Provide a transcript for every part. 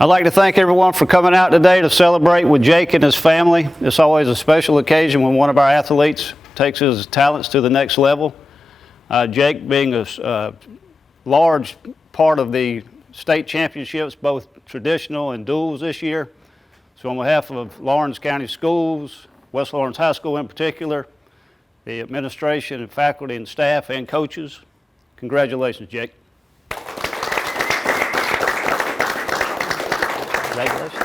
I'd like to thank everyone for coming out today to celebrate with Jake and his family. It's always a special occasion when one of our athletes takes his talents to the next level. Jake being a large part of the state championships, both traditional and duals this year. So on behalf of Lawrence County Schools, West Lawrence High School in particular, the administration and faculty and staff and coaches, congratulations, Jake. Congratulations.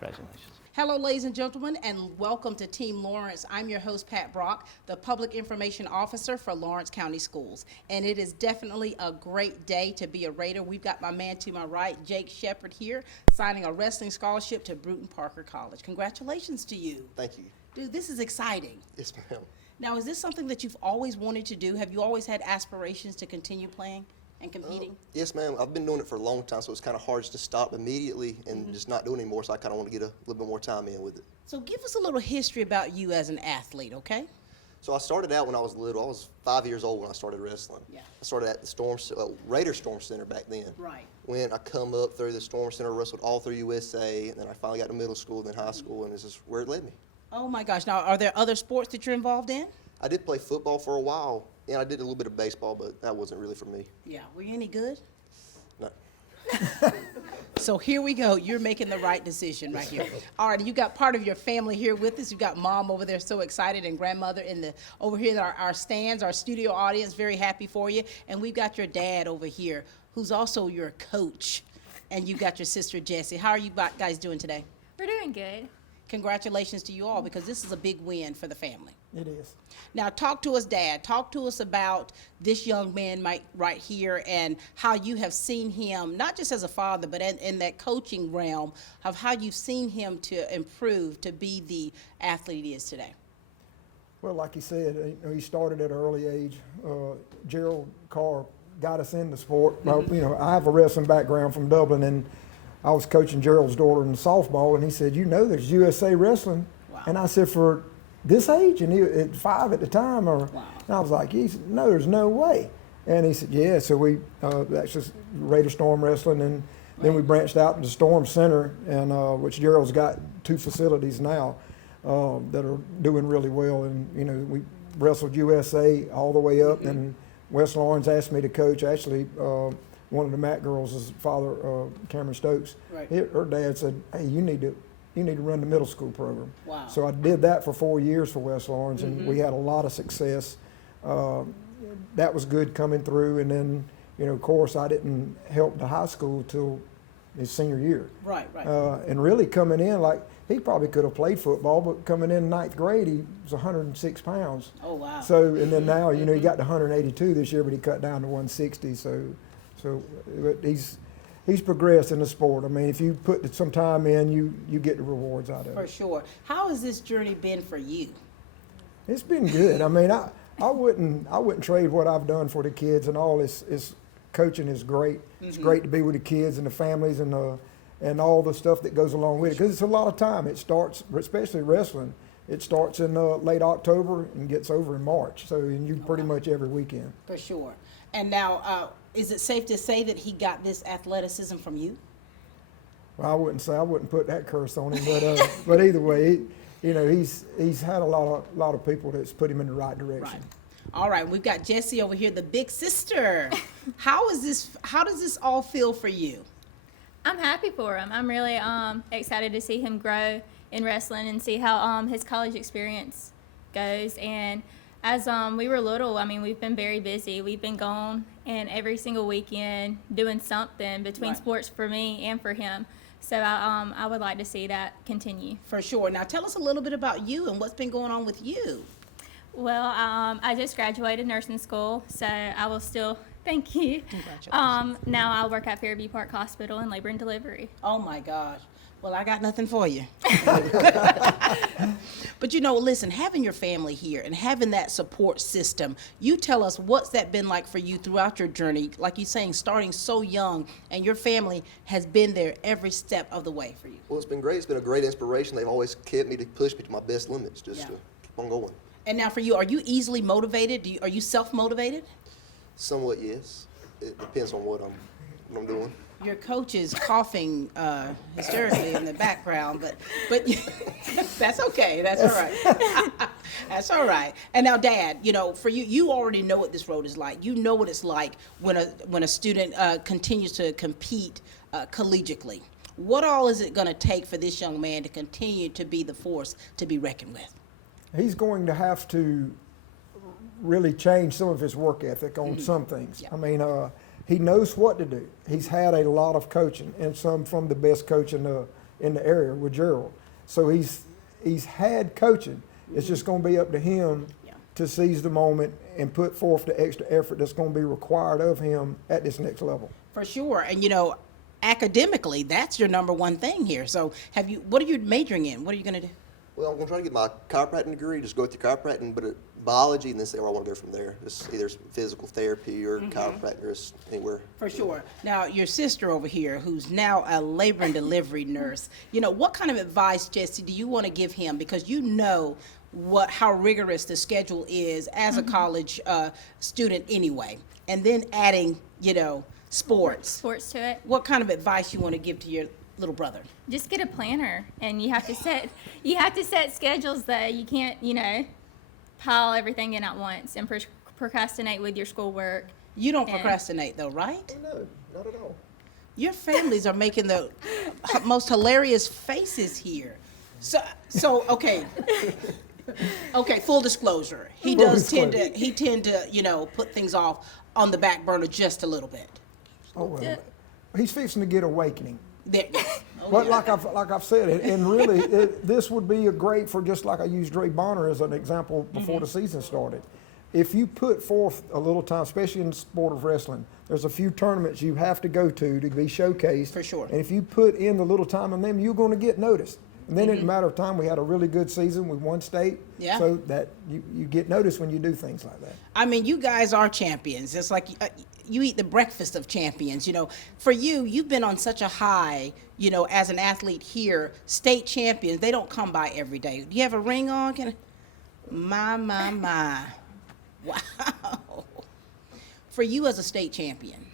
Congratulations. Hello, ladies and gentlemen, and welcome to Team Lawrence. I'm your host, Pat Brock, the Public Information Officer for Lawrence County Schools. And it is definitely a great day to be a Raider. We've got my man to my right, Jake Shepard, here, signing a wrestling scholarship to Brewton-Parker College. Congratulations to you. Thank you. Dude, this is exciting. Yes, ma'am. Now, is this something that you've always wanted to do? Have you always had aspirations to continue playing and competing? Yes, ma'am. I've been doing it for a long time, so it's kind of hard to stop immediately and just not do it anymore, so I kind of want to get a little bit more time in with it. So give us a little history about you as an athlete, okay? So I started out when I was little. I was 5 years old when I started wrestling. Yeah. I started at the Raider Storm Center back then. Right. When I come up through the Storm Center, wrestled all through USA, and then I finally got to middle school, then high school, and this is where it led me. Oh my gosh. Now, are there other sports that you're involved in? I did play football for a while, and I did a little bit of baseball, but that wasn't really for me. Yeah. Were you any good? No. So here we go. You're making the right decision right here. All right, you got part of your family here with us. You've got mom over there so excited and grandmother over here in our stands, our studio audience, very happy for you. And we've got your dad over here who's also your coach. And you got your sister Jessie. How are you guys doing today? We're doing good. Congratulations to you all because this is a big win for the family. It is. Now, talk to us, Dad. Talk to us about this young man right here and how you have seen him, not just as a father, but in that coaching realm of how you've seen him to improve to be the athlete he is today. Well, like you said, he started at an early age. Gerald Carr got us in the sport. I have a wrestling background from Dublin, and I was coaching Gerald's daughter in softball, and he said, there's USA Wrestling. Wow. And I said, for this age? And he at 5 at the time, Wow. And I was like, no, there's no way. And he said, yeah. So we that's just Raider Storm Wrestling, and then we branched out into Storm Center, and which Gerald's got 2 facilities now that are doing really well. And we wrestled USA all the way up, and West Lawrence asked me to coach. Actually, one of the Matt girls' father, Cameron Stokes, Right. Her dad said, hey, you need to run the middle school program. Wow. So I did that for 4 years for West Lawrence, and we had a lot of success. That was good coming through, and then, of course, I didn't help the high school till his senior year. Right. And really coming in, like, he probably could have played football, but coming in 9th grade, he was 106 pounds. Oh, wow. So, and then now, he got to 182 this year, but he cut down to 160. So but he's progressed in the sport. I mean, if you put some time in, you get the rewards out of For it. sure. How has this journey been for you? It's been good. I mean, I wouldn't trade what I've done for the kids and all. It's coaching is great. It's great to be with the kids and the families and all the stuff that goes along with it, because it's a lot of time. It starts, especially wrestling, it starts in late October and gets over in March. So, and you pretty much every weekend. For sure. And now, is it safe to say that he got this athleticism from you? Well, I wouldn't put that curse on him, but either way, he's had a lot of people that's put him in the right direction. Right. All right, we've got Jessie over here, the big sister. How does this all feel for you? I'm happy for him. I'm really excited to see him grow in wrestling and see how his college experience goes. And as we were little, I mean, we've been very busy. We've been gone and every single weekend doing something between Right. sports for me and for him. So I would like to see that continue. For sure. Now tell us a little bit about you and what's been going on with you. Well, I just graduated nursing school, so I will still thank you. Congratulations. Now I work at Fairview Park Hospital in labor and delivery. Oh my gosh. Well, I got nothing for you. But listen, having your family here and having that support system, you tell us what's that been like for you throughout your journey, like you're saying, starting so young, and your family has been there every step of the way for you. Well, it's been great. It's been a great inspiration. They've always kept me to push me to my best limits, just Yeah. to keep on going. And now for you, are you easily motivated? Are you self-motivated? Somewhat, yes. It depends on what I'm what I'm doing. Your coach is coughing hysterically in the background, but that's okay. That's all right. That's all right. And now, Dad, you know, for you, you already know what this road is like. You know what it's like when a student continues to compete collegiately. What all is it going to take for this young man to continue to be the force to be reckoned with? He's going to have to really change some of his work ethic on some things. Yeah. I mean, he knows what to do. He's had a lot of coaching, and some from the best coach in the area with Gerald. So he's had coaching. It's just going to be up to him to seize the moment and put forth the extra effort that's going to be required of him at this next level. For sure. And, you know, academically, that's your number one thing here. So what are you majoring in? What are you going to do? Well, I'm going to try to get my chiropractic degree, just go through chiropractic, but biology, and then see where I want to go from there. Just either physical therapy or chiropractic, or just anywhere. For sure. Now, your sister over here, who's now a labor and delivery nurse, you know, what kind of advice, Jesse, do you want to give him? Because you know how rigorous the schedule is as a college student anyway, and then adding, you know, sports to it. What kind of advice you want to give to your little brother? Just get a planner, and you have to set schedules that you can't, you know, pile everything in at once and procrastinate with your schoolwork. You don't procrastinate though, right? No, not at all. Your families are making the most hilarious faces here. So okay. Okay, full disclosure. He does tend to, you know, put things off on the back burner just a little bit. Oh, well, he's fixing to get awakening. There. But like I've said, and really, this would be a great for just like I used Dre Bonner as an example before the season started. If you put forth a little time, especially in the sport of wrestling, there's a few tournaments you have to go to be showcased. For sure. And if you put in the little time in them, you're going to get noticed. And then in a matter of time, we had a really good season. We won state. Yeah. So that you get noticed when you do things like that. I mean, you guys are champions. It's like you eat the breakfast of champions. You know, for you, you've been on such a high, you know, as an athlete here. State champions, they don't come by every day. Do you have a ring on? My. Wow. For you as a state champion,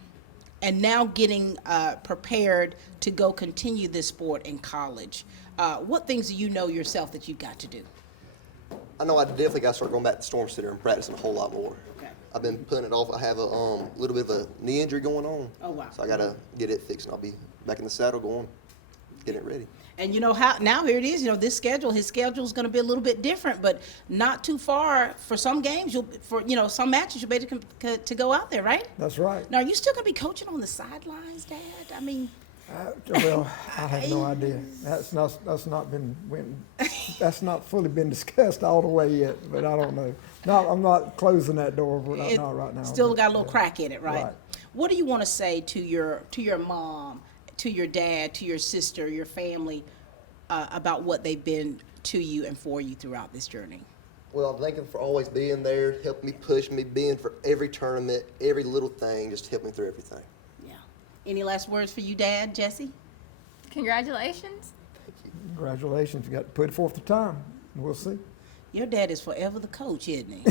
and now getting prepared to go continue this sport in college, what things do you know yourself that you've got to do? I know I definitely got to start going back to Storm Center and practicing a whole lot more. Okay. I've been putting it off. I have a little bit of a knee injury going on. Oh, wow. So I got to get it fixed, and I'll be back in the saddle going, getting it ready. And you know how now here it is. You know his schedule is going to be a little bit different, but not too far. For some games, some matches you'll be able to go out there, right? That's right. Now, are you still going to be coaching on the sidelines, Dad? I mean, Well, I have no idea. That's not fully been discussed all the way yet, but I don't know. I'm not closing that door not right now. Still but, got a little crack in it, right? Right. What do you want to say to your mom, to your dad, to your sister, your family, about what they've been to you and for you throughout this journey? Well, I'm thanking for always being there, helping me, pushing me, being for every tournament, every little thing, just helping me through everything. Yeah. Any last words for you, Dad, Jesse? Congratulations. Congratulations. You got to put forth the time. We'll see. Your dad is forever the coach, isn't he?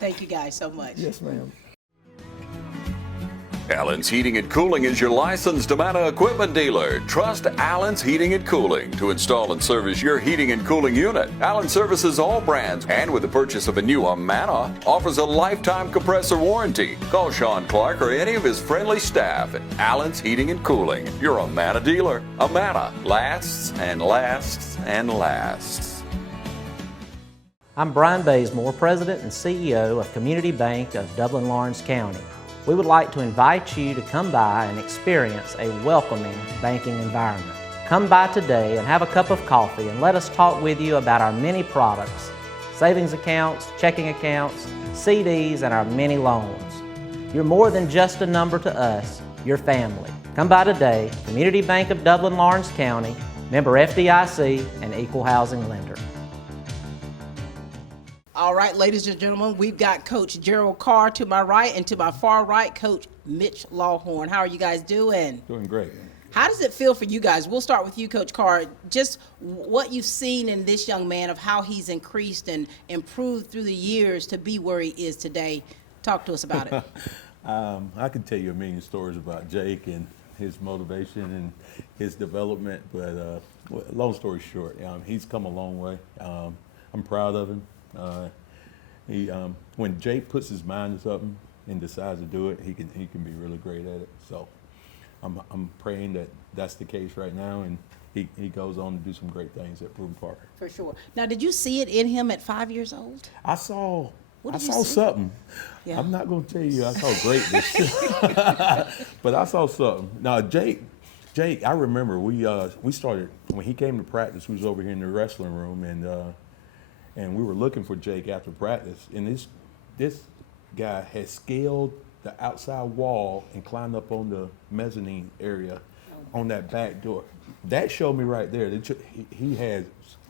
Thank you guys so much. Yes, ma'am. Allen's Heating and Cooling is your licensed Amana equipment dealer. Trust Allen's Heating and Cooling to install and service your heating and cooling unit. Allen services all brands, and with the purchase of a new Amana, offers a lifetime compressor warranty. Call Sean Clark or any of his friendly staff at Allen's Heating and Cooling, your Amana dealer. Amana lasts and lasts and lasts. I'm Brian Bazemore, President and CEO of Community Bank of Dublin-Lawrence County. We would like to invite you to come by and experience a welcoming banking environment. Come by today and have a cup of coffee and let us talk with you about our many products, savings accounts, checking accounts, CDs, and our many loans. You're more than just a number to us, you're family. Come by today, Community Bank of Dublin-Lawrence County, member FDIC, and equal housing lender. All right, ladies and gentlemen, we've got Coach Gerald Carr to my right, and to my far right, Coach Mitch Lawhorn. How are you guys doing? Doing great. How does it feel for you guys? We'll start with you, Coach Carr. Just what you've seen in this young man, of how he's increased and improved through the years to be where he is today. Talk to us about it. I can tell you a million stories about Jake and his motivation and his development, but long story short, he's come a long way. I'm proud of him. When Jake puts his mind to something and decides to do it, he can be really great at it. So I'm praying that that's the case right now, and he goes on to do some great things at Brewton-Parker. For sure. Now, did you see it in him at 5 years old? I saw What I did you saw see? something. Yeah. I'm not going to tell you I saw greatness, but I saw something. Now, Jake, I remember we started when he came to practice. We was over here in the wrestling room, and we were looking for Jake after practice. And this guy had scaled the outside wall and climbed up on the mezzanine area on that back door. That showed me right there that he had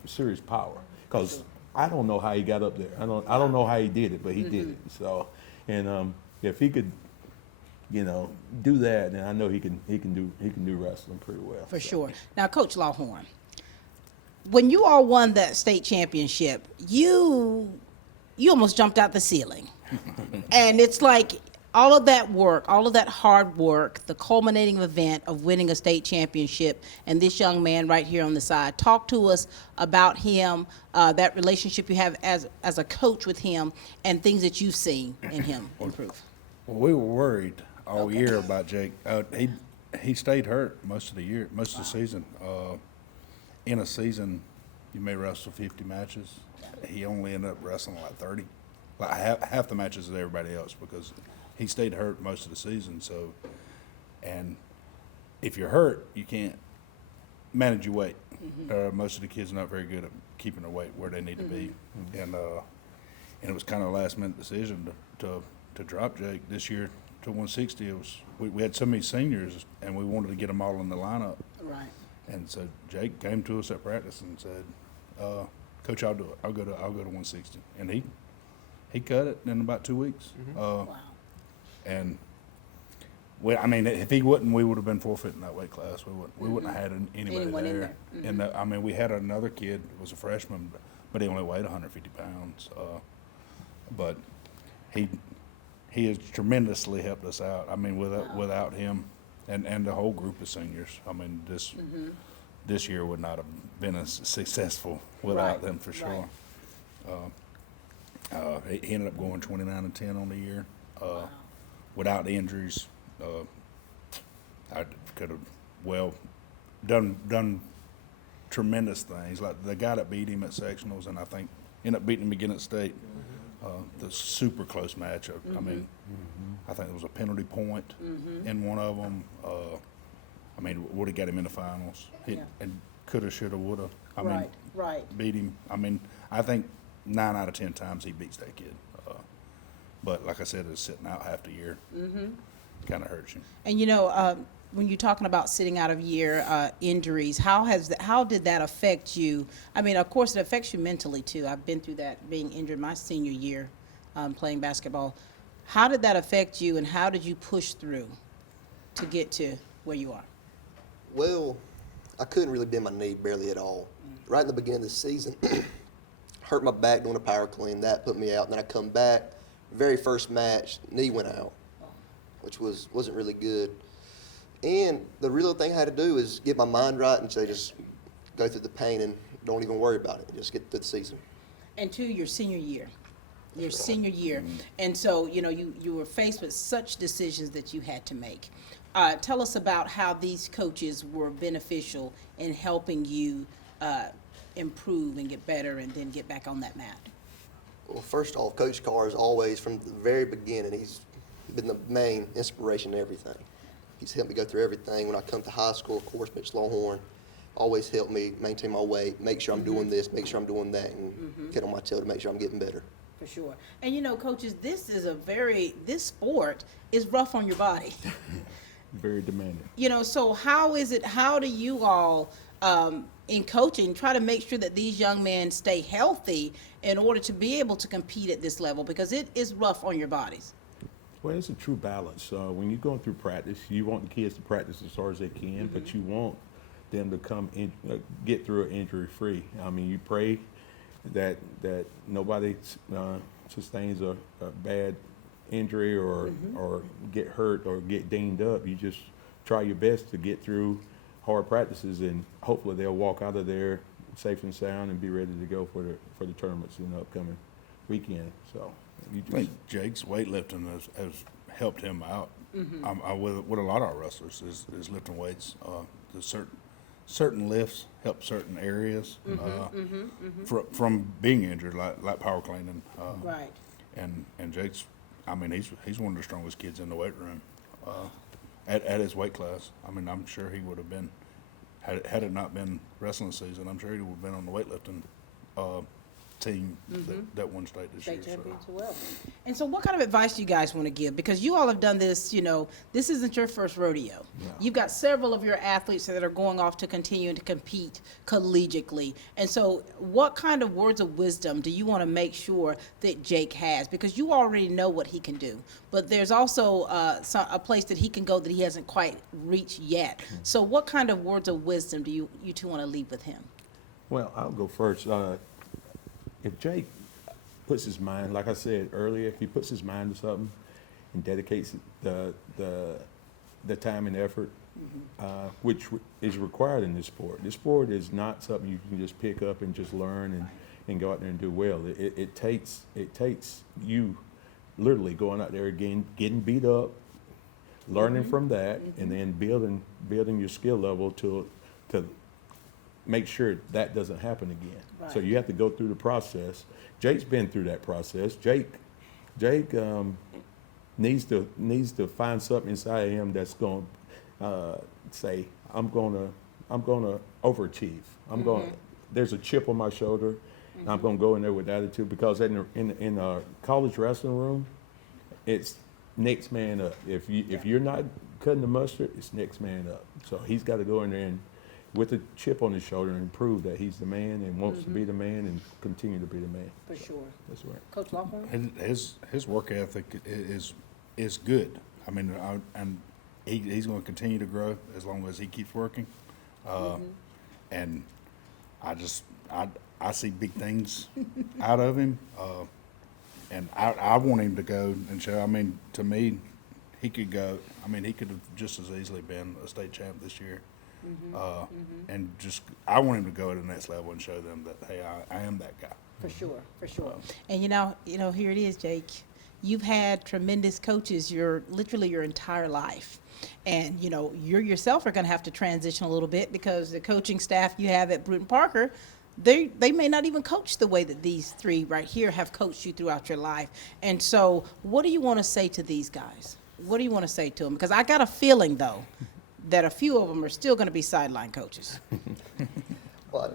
serious power, because I don't know how he got up there. I don't know how he did it, but he did it. So, and if he could, do that, then I know he can do wrestling pretty well. For sure. Now, Coach Lawhorn, when you all won that state championship, you almost jumped out the ceiling. And it's like all of that work, all of that hard work, the culminating event of winning a state championship, and this young man right here on the side. Talk to us about him, that relationship you have as a coach with him, and things that you've seen in him improve. Well, we were worried all year about Jake. He stayed hurt most of the year, most of the season. In a season, you may wrestle 50 matches. He only ended up wrestling like 30, like half the matches as everybody else, because he stayed hurt most of the season. So, and if you're hurt, you can't manage your weight. Most of the kids are not very good at keeping their weight where they need to be, and it was kind of a last minute decision to drop Jake this year to 160. It was we had so many seniors, and we wanted to get them all in the lineup. Right. And so Jake came to us at practice and said, "Coach, I'll do it. I'll go to 160." And he cut it in about 2 weeks. Wow. And I mean, if he wouldn't, we would have been forfeiting that weight class. We wouldn't have had anybody Anyone in there. there. And I mean, we had another kid who was a freshman, but he only weighed 150 pounds. But he has tremendously helped us out. I mean, without him and the whole group of seniors, I mean, this year would not have been as successful without them, for sure. He ended up going 29-10 on the year. Without injuries, I could have done tremendous things. Like the guy that beat him at sectionals, and I think ended up beating him again at state. The super close matchup. I mean, I think there was a penalty point in one of them. I mean, would have got him in the finals. And coulda, shoulda, woulda. I mean, beat him. I mean, I think 9 out of 10 times he beats that kid. But like I said, it's sitting out half the year. Kind of hurts you. And when you're talking about sitting out of year injuries, how did that affect you? I mean, of course, it affects you mentally too. I've been through that, being injured my senior year playing basketball. How did that affect you, and how did you push through to get to where you are? Well, I couldn't really bend my knee barely at all. Right in the beginning of the season, hurt my back doing a power clean. That put me out. And then I come back, very first match, knee went out, which wasn't really good. And the real thing I had to do is get my mind right and say, just go through the pain and don't even worry about it. Just get through the season. And to your senior year. And so, you were faced with such decisions that you had to make. Tell us about how these coaches were beneficial in helping you improve and get better and then get back on that mat. Well, first off, Coach Carr is always, from the very beginning, he's been the main inspiration in everything. He's helped me go through everything. When I come to high school, of course, Mitch Longhorn always helped me maintain my weight, make sure I'm doing this, make sure I'm doing that, and get on my tail to make sure I'm getting better. For sure. And coaches, this sport is rough on your body. Very demanding. So how do you all, in coaching, try to make sure that these young men stay healthy in order to be able to compete at this level? Because it is rough on your bodies. Well, it's a true balance. When you're going through practice, you want the kids to practice as hard as they can, but you want them to get through it injury-free. I mean, you pray that nobody sustains a bad injury or get hurt or get dinged up. You just try your best to get through hard practices, and hopefully they'll walk out of there safe and sound and be ready to go for the tournaments in the upcoming weekend. So you I think Jake's weightlifting has helped him out. With a lot of our wrestlers is lifting weights. There's certain lifts help certain areas from being injured, like power cleaning. Right. And Jake's, I mean, he's one of the strongest kids in the weight room at his weight class. I mean, I'm sure he would have been, had it not been wrestling season, I'm sure he would have been on the weightlifting team that won state this year. Well. And so what kind of advice do you guys want to give? Because you all have done this, this isn't your first rodeo. No. You've got several of your athletes that are going off to continue to compete collegiately. And so what kind of words of wisdom do you want to make sure that Jake has? Because you already know what he can do, but there's also a place that he can go that he hasn't quite reached yet. So what kind of words of wisdom do you two want to leave with him? Well, I'll go first. If Jake puts his mind, like I said earlier, if he puts his mind to something and dedicates the time and effort, which is required in this sport is not something you can just pick up and just learn and go out there and do well. It takes you literally going out there again, getting beat up, learning from that, and then building your skill level to make sure that doesn't happen again. Right. So you have to go through the process. Jake's been through that process. Jake needs to find something inside of him that's going to say, I'm going to overachieve. There's a chip on my shoulder. And I'm going to go in there with attitude, because in a college wrestling room, it's next man up. If you're not cutting the mustard, it's next man up. So he's got to go in there and with a chip on his shoulder and prove that he's the man and wants to be the man and continue to be the man. For sure. That's right. Coach Longhorn? His work ethic is good. I mean, and he's going to continue to grow as long as he keeps working. And I see big things out of him. And I want him to go and show. I mean, to me, he could go. I mean, he could have just as easily been a state champ this year. And just, I want him to go to the next level and show them that, hey, I am that guy. For sure. And here it is, Jake. You've had tremendous coaches literally your entire life. And, you yourself are going to have to transition a little bit, because the coaching staff you have at Brewton-Parker, they may not even coach the way that these three right here have coached you throughout your life. And so what do you want to say to these guys? What do you want to say to them? Because I got a feeling, though, that a few of them are still going to be sideline coaches. Well,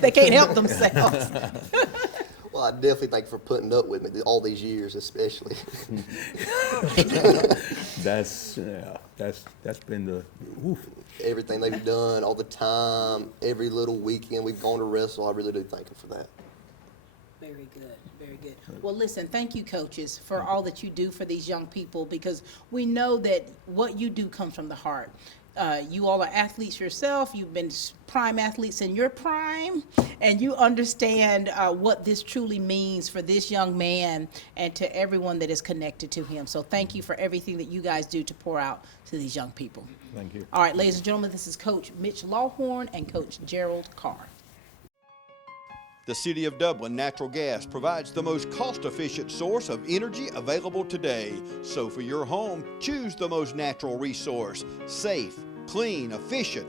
they can't help themselves. Well, I definitely thank you for putting up with me all these years, especially. That's been the oof. Everything they've done, all the time, every little weekend we've gone to wrestle. I really do thank them for that. Very good. Well, listen, thank you, coaches, for all that you do for these young people, because we know that what you do comes from the heart. You all are athletes yourself. You've been prime athletes in your prime, and you understand what this truly means for this young man and to everyone that is connected to him. So thank you for everything that you guys do to pour out to these young people. Thank you. All right, ladies and gentlemen, this is Coach Mitch Lawhorn and Coach Gerald Carr. The City of Dublin Natural Gas provides the most cost-efficient source of energy available today. So for your home, choose the most natural resource. Safe, clean, efficient.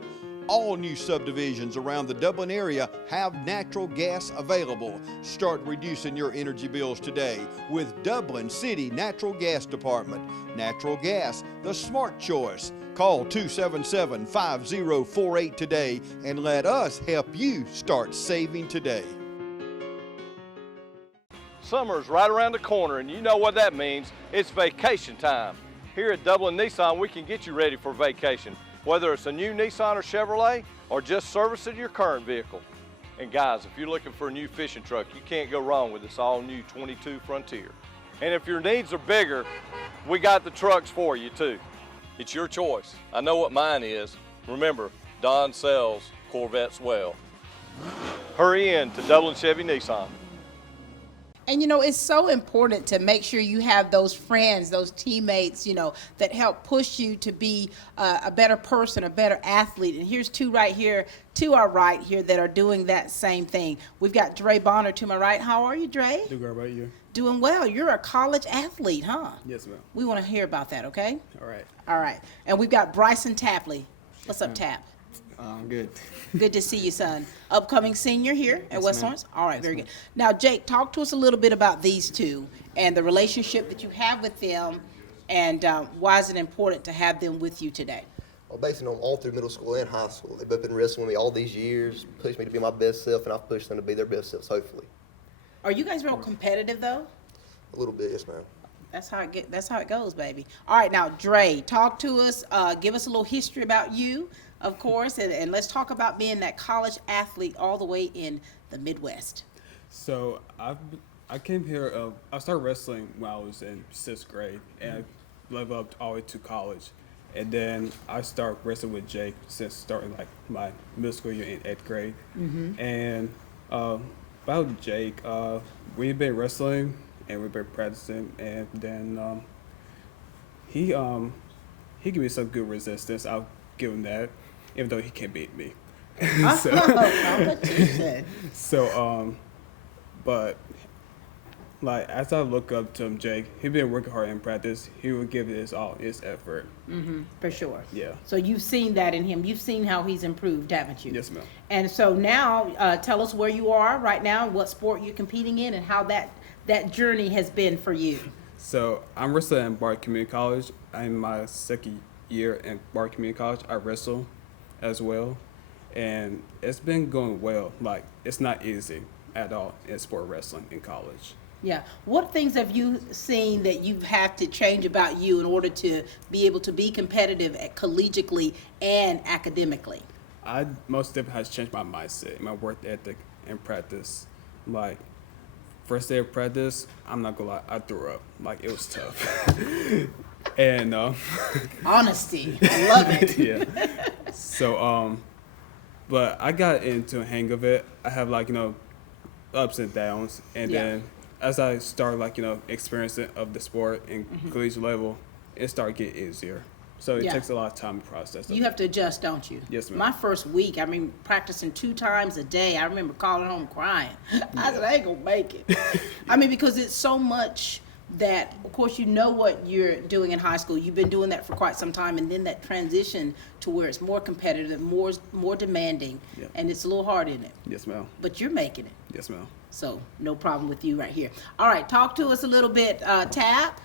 All new subdivisions around the Dublin area have natural gas available. Start reducing your energy bills today with Dublin City Natural Gas Department. Natural gas, the smart choice. Call 277-5048 today and let us help you start saving today. Summer's right around the corner, and you know what that means. It's vacation time. Here at Dublin Nissan, we can get you ready for vacation, whether it's a new Nissan or Chevrolet or just servicing your current vehicle. And guys, if you're looking for a new fishing truck, you can't go wrong with this all-new 22 Frontier. And if your needs are bigger, we got the trucks for you too. It's your choice. I know what mine is. Remember, Don sells Corvettes well. Hurry in to Dublin Chevy Nissan. And you know, it's so important to make sure you have those friends, those teammates, you know, that help push you to be a better person, a better athlete. And here's two right here, to our right here, that are doing that same thing. We've got Dre Bonner to my right. How are you, Dre? Doing good about you? Doing well. You're a college athlete, huh? Yes, ma'am. We want to hear about that, okay? All right. All right. And we've got Bryson Tapley. What's up, Tap? Good. Good to see you, son. Upcoming senior here at West ma'am. Lawrence. All right, very good. Now, Jake, talk to us a little bit about these two and the relationship that you have with them, and why is it important to have them with you today? Well, basically, on all through middle school and high school, they've both been wrestling with me all these years, pushed me to be my best self, and I've pushed them to be their best selves, hopefully. Are you guys real competitive, though? A little bit, yes, ma'am. That's how it goes, baby. All right, now, Dre, talk to us. Give us a little history about you, of course, and let's talk about being that college athlete all the way in the Midwest. So I came here. I started wrestling when I was in 6th grade, and I leveled up all the way to college. And then I started wrestling with Jake since starting like my middle school year in 8th grade. And about Jake, we've been wrestling and we've been practicing, and then he gave me some good resistance. I'll give him that, even though he can't beat me. Competition. So, but like as I look up to him, Jake, he been working hard in practice. He would give his all his effort. For sure. Yeah. So you've seen that in him. You've seen how he's improved, haven't you? Yes, ma'am. And so now, tell us where you are right now, what sport you're competing in, and how that journey has been for you. So I'm wrestling at Bard Community College. I'm in my 2nd year in Bard Community College. I wrestle as well, and it's been going well. Like, it's not easy at all in sport wrestling in college. Yeah. What things have you seen that you've had to change about you in order to be able to be competitive collegiately and academically? I most definitely has changed my mindset, my work ethic, and practice. Like, first day of practice, I'm not gonna lie, I threw up. Like, it was tough. And Honesty, I love it. yeah. So but I got into a hang of it. I have, like, ups and downs, and then as I started, like, experiencing of the sport in collegiate level, it started getting easier. So it takes a lot of time to process. You have to adjust, don't you? Yes, ma'am. My first week, I mean, practicing 2 times a day, I remember calling home crying. I said, I ain't gonna make it. I mean, because it's so much that, of course, you know what you're doing in high school. You've been doing that for quite some time, and then that transition to where it's more competitive, more demanding, and it's a little hard, isn't it? Yes, ma'am. But you're making it. Yes, ma'am. So no problem with you right here. All right, talk to us a little bit, Tap.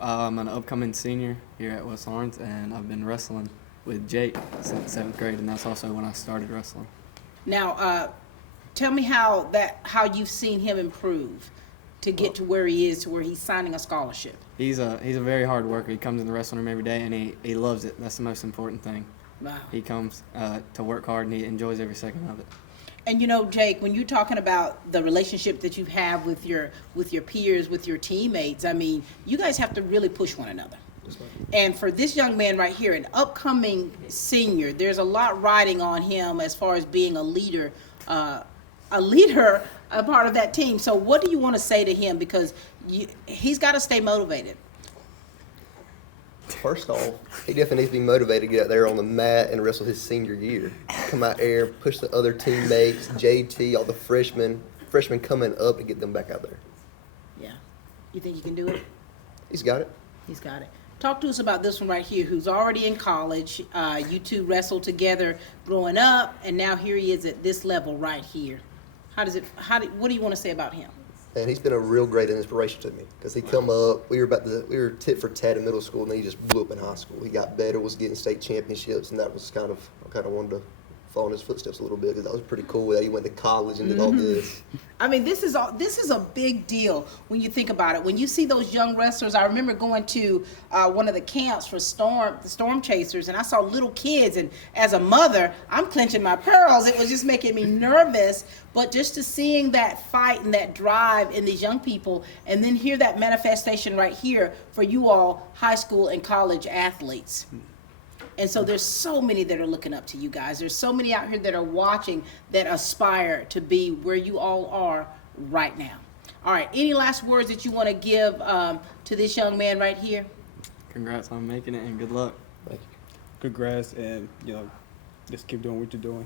I'm an upcoming senior here at West Lawrence, and I've been wrestling with Jake since 7th grade, and that's also when I started wrestling. Now, tell me how you've seen him improve to get to where he is, to where he's signing a scholarship. He's a very hard worker. He comes in the wrestling room every day, and he loves it. That's the most important thing. Wow. He comes to work hard, and he enjoys every second of it. And Jake, when you're talking about the relationship that you have with your peers, with your teammates, I mean, you guys have to really push one another. And for this young man right here, an upcoming senior, there's a lot riding on him as far as being a leader, a part of that team. So what do you want to say to him? Because he's got to stay motivated. First off, he definitely needs to be motivated to get out there on the mat and wrestle his senior year. Come out there, push the other teammates, JT, all the freshmen coming up to get them back out there. Yeah. You think you can do it? He's got it. He's got it. Talk to us about this one right here, who's already in college. You two wrestled together growing up, and now here he is at this level right here. What do you want to say about him? And he's been a real great inspiration to me because he come up. We were tit for tat in middle school, and then he just blew up in high school. He got better, was getting state championships, and that was I kind of wanted to follow in his footsteps a little bit because that was pretty cool that he went to college and did all this. I mean, this is a big deal when you think about it. When you see those young wrestlers, I remember going to one of the camps for the Storm Chasers, and I saw little kids, and as a mother, I'm clenching my pearls. It was just making me nervous, but just to seeing that fight and that drive in these young people, and then hear that manifestation right here for you all high school and college athletes. And so there's so many that are looking up to you guys. There's so many out here that are watching that aspire to be where you all are right now. All right, any last words that you want to give to this young man right here? Congrats on making it and good luck. Congrats, and just keep doing what you're doing.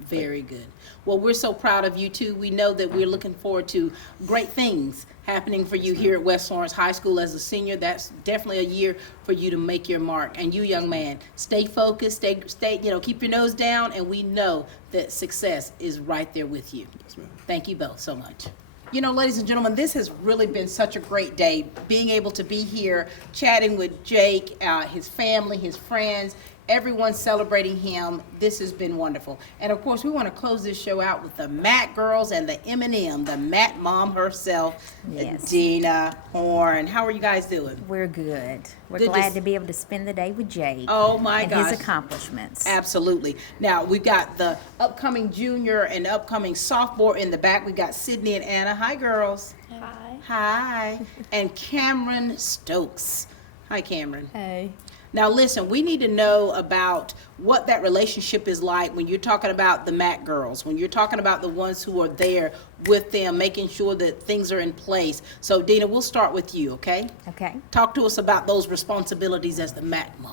Very good. Well, we're so proud of you too. We know that we're looking forward to great things happening for you here at West Lawrence High School as a senior. That's definitely a year for you to make your mark. And you, young man, stay focused, stay, keep your nose down, and we know that success is right there with you. Yes, ma'am. Thank you both so much. Ladies and gentlemen, this has really been such a great day, being able to be here, chatting with Jake, his family, his friends, everyone celebrating him. This has been wonderful. And of course, we want to close this show out with the Matt girls and the M&M, the Matt mom herself, Yes. Dina Horn. How are you guys doing? We're good. We're Good to glad s- to be able to spend the day with Jake. Oh my and gosh. his accomplishments. Absolutely. Now, we've got the upcoming junior and upcoming sophomore in the back. We've got Sydney and Anna. Hi, girls. Hi. Hi. And Cameron Stokes. Hi, Cameron. Hey. Now, listen, we need to know about what that relationship is like when you're talking about the Mac girls, when you're talking about the ones who are there with them, making sure that things are in place. So, Dina, we'll start with you, okay? Okay. Talk to us about those responsibilities as the Mac mom.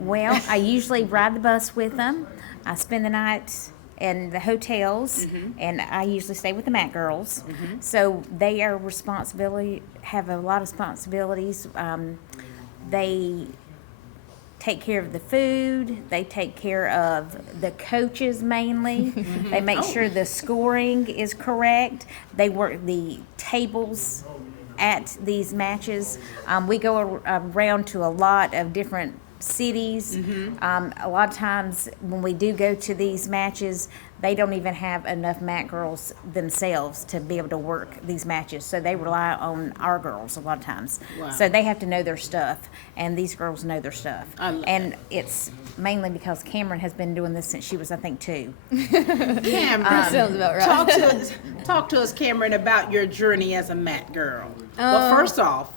Well, I usually ride the bus with them. I spend the night in the hotels, and I usually stay with the Mac girls. So they are have a lot of responsibilities. They take care of the food. They take care of the coaches mainly. They make sure the scoring is correct. They work the tables at these matches. We go around to a lot of different cities. A lot of times when we do go to these matches, they don't even have enough Mac girls themselves to be able to work these matches. So they rely on our girls a lot of times. Wow. So they have to know their stuff, and these girls know their stuff. I love And it's mainly because Cameron has been doing this since she was, I think, 2. Cameron, Sounds about right. talk to us, Cameron, about your journey as a Mac girl. But first off,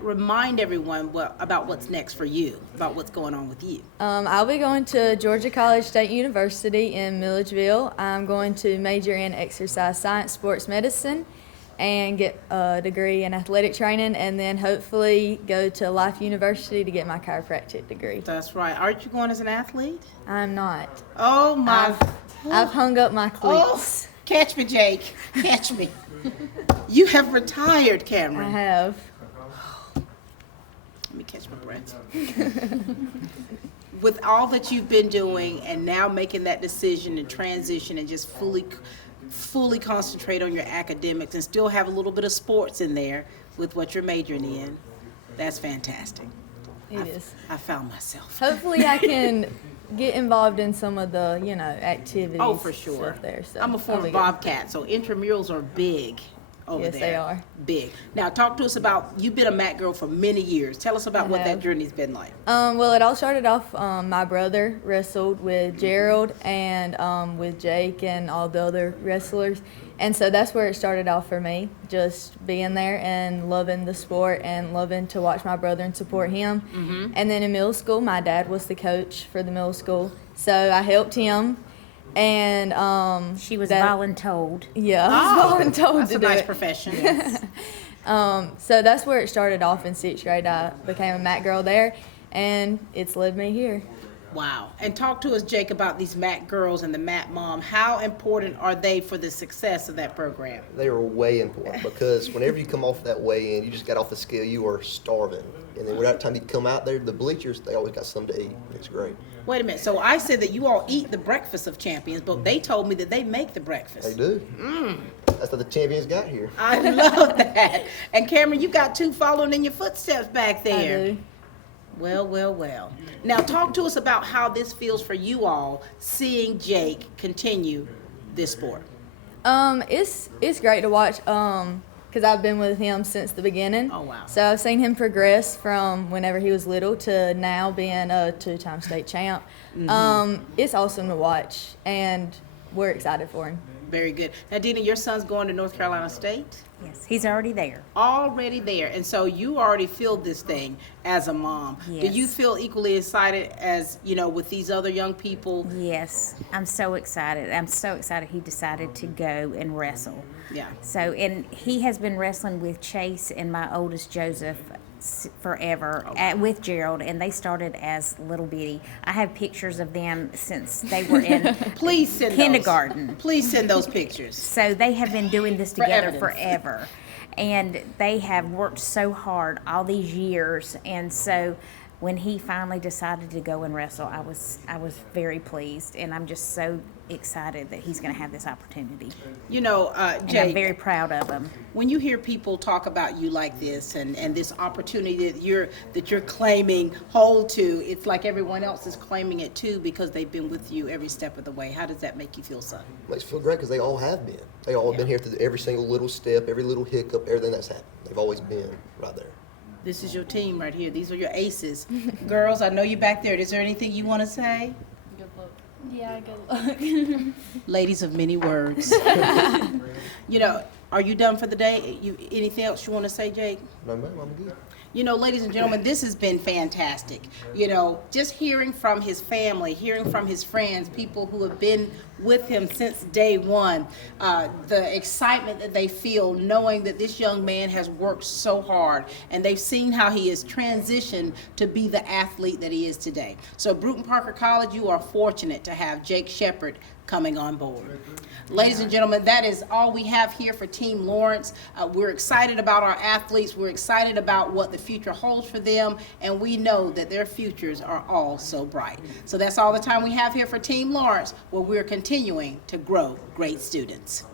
remind everyone about what's next for you, about what's going on with you. I'll be going to Georgia College State University in Milledgeville. I'm going to major in exercise science, sports medicine, and get a degree in athletic training, and then hopefully go to Life University to get my chiropractic degree. That's right. Aren't you going as an athlete? I'm not. Oh, my. I've hung up my cleats. Oh, catch me, Jake. Catch me. You have retired, Cameron. I have. Let me catch my breath. With all that you've been doing and now making that decision and transition and just fully concentrate on your academics and still have a little bit of sports in there with what you're majoring in, that's fantastic. It is. I found myself. Hopefully I can get involved in some of the, activities. Oh, for sure. Stuff there, so I'm a I'll former be good. Bobcat, so intramurals are big over Yes, there. they are. Big. Now, talk to us about, you've been a Mac girl for many years. Tell us about I what that have. journey's been like. Well, it all started off, my brother wrestled with Gerald and with Jake and all the other wrestlers. And so that's where it started off for me, just being there and loving the sport and loving to watch my brother and support him. And then in middle school, my dad was the coach for the middle school. So I helped him. And She was voluntold. yeah, I was voluntold That's to a do nice it. profession. Yes. So that's where it started off in 6th grade. I became a Mac girl there, and it's led me here. Wow. And talk to us, Jake, about these Mac girls and the Mac mom. How important are they for the success of that program? They are way important because whenever you come off that way in, you just got off the scale, you are starving. And then without time you come out there, the bleachers, they always got something to eat. It's great. Wait a minute. So I said that you all eat the breakfast of champions, but they told me that they make the breakfast. They do. That's what the champions got here. I love that. And Cameron, you got 2 following in your footsteps back there. I do. Well, well, well. Now talk to us about how this feels for you all, seeing Jake continue this sport. It's great to watch because I've been with him since the beginning. Oh, wow. So I've seen him progress from whenever he was little to now being a 2-time state champ. It's awesome to watch, and we're excited for him. Very good. Now, Dina, your son's going to North Carolina State? Yes, he's already there. Already there. And so you already feel this thing as a mom. Yes. Do you feel equally excited as, with these other young people? Yes, I'm so excited. I'm so excited he decided to go and wrestle. Yeah. So, and he has been wrestling with Chase and my oldest Joseph forever with Gerald, and they started as little bitty. I have pictures of them since they were in Please send kindergarten. Please send those pictures. So they have been doing this For together evidence. forever. And they have worked so hard all these years. And so when he finally decided to go and wrestle, I was very pleased. And I'm just so excited that he's going to have this opportunity. Jay, And I'm very proud of him. When you hear people talk about you like this and this opportunity that you're claiming hold to, it's like everyone else is claiming it too because they've been with you every step of the way. How does that make you feel, son? Makes me feel great because they all have been. They all have been here through every single little step, every little hiccup, everything that's happened. They've always been right there. This is your team right here. These are your aces. Girls, I know you back there. Is there anything you want to say? Good luck. Yeah, good luck. Ladies of many words. Are you done for the day? Anything else you want to say, Jake? No, ma'am, I'm good. Ladies and gentlemen, this has been fantastic. Just hearing from his family, hearing from his friends, people who have been with him since day one, the excitement that they feel knowing that this young man has worked so hard and they've seen how he has transitioned to be the athlete that he is today. So Brewton-Parker College, you are fortunate to have Jake Shepard coming on board. Ladies and gentlemen, that is all we have here for Team Lawrence. We're excited about our athletes. We're excited about what the future holds for them, and we know that their futures are all so bright. So that's all the time we have here for Team Lawrence, where we're continuing to grow great students.